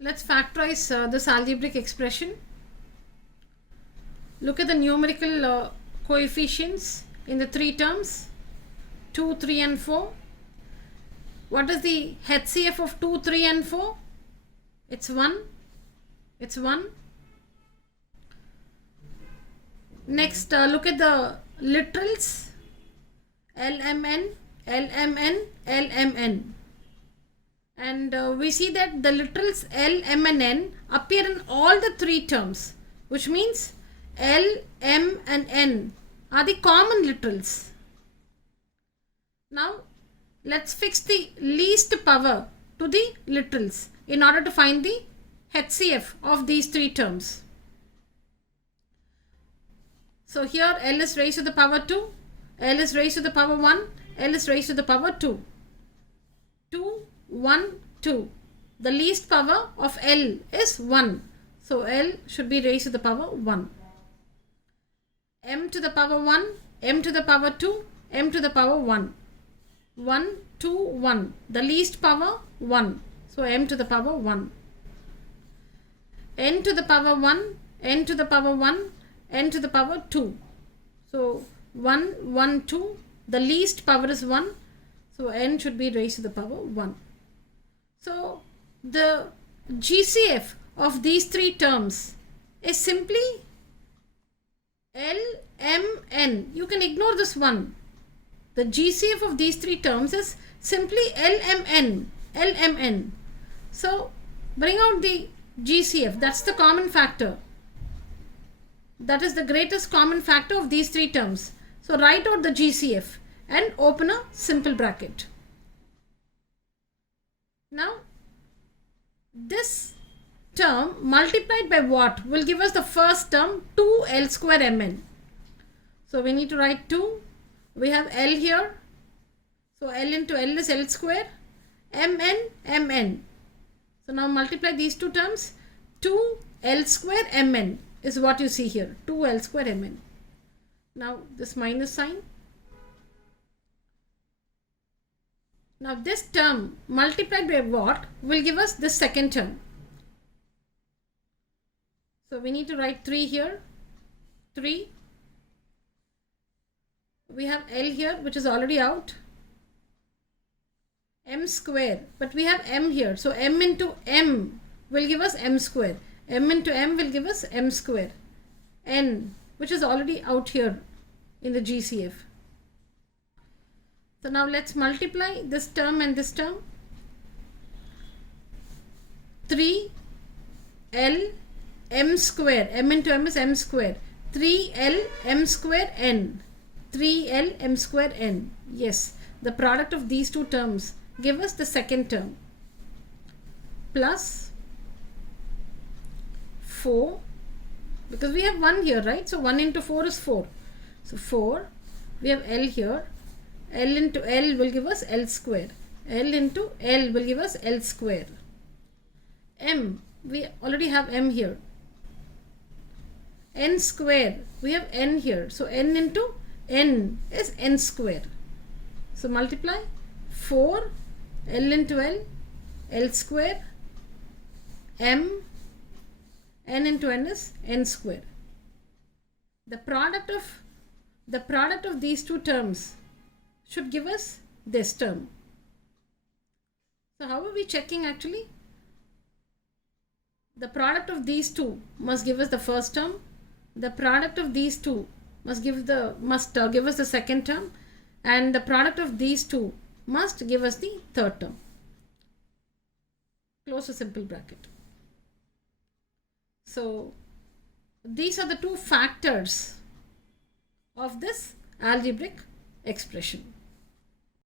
Let's factorize this algebraic expression. Look at the numerical coefficients in the three terms 2, 3 and 4. What is the HCF of 2, 3 and 4? It's 1. It's 1. Next, look at the literals. LMN, LMN, LMN. And we see that the literals L, M and N appear in all the three terms, which means L, M and N are the common literals. Now, let's fix the least power to the literals in order to find the HCF of these three terms. So here L is raised to the power 2, L is raised to the power 1, L is raised to the power 2. 2, 1, 2. The least power of L is 1. So L should be raised to the power 1. M to the power 1, M to the power 2, M to the power 1. 1, 2, 1. The least power 1. So M to the power 1. N to the power 1, N to the power 1, N to the power 2. So 1, 1, 2. The least power is 1. So N should be raised to the power 1. So the GCF of these three terms is simply L, M, N. You can ignore this one. The GCF of these three terms is simply L, M, N. L, M, N. So bring out the GCF. That's the common factor. That is the greatest common factor of these three terms. So write out the GCF and open a simple bracket. Now, this term multiplied by what will give us the first term 2L square Mn. So we need to write 2. We have L here. So L into L is L square. Mn, Mn. So now multiply these two terms. 2L square Mn is what you see here. 2L square Mn. Now this minus sign. Now this term multiplied by what will give us this second term. So we need to write 3 here. 3. We have L here which is already out. M square. But we have M here. So M into M will give us M square. M into M will give us M square. N which is already out here in the GCF. So now let's multiply this term and this term. 3 L M square. M into M is M square. 3L M square N. 3L M square N. Yes, the product of these two terms give us the second term. Plus 4. Because we have 1 here, right? So 1 into 4 is 4. So 4. We have L here. L into L will give us L square. L into L will give us L square. M. We already have M here. N square. We have N here. So N into N is N square. So multiply 4 L into L, L square, M, N into N is N square. The product of these two terms should give us this term. So how are we checking actually? The product of these two must give us the first term. The product of these two must give us the second term, and the product of these two must give us the third term. Close a simple bracket. So these are the two factors of this algebraic expression.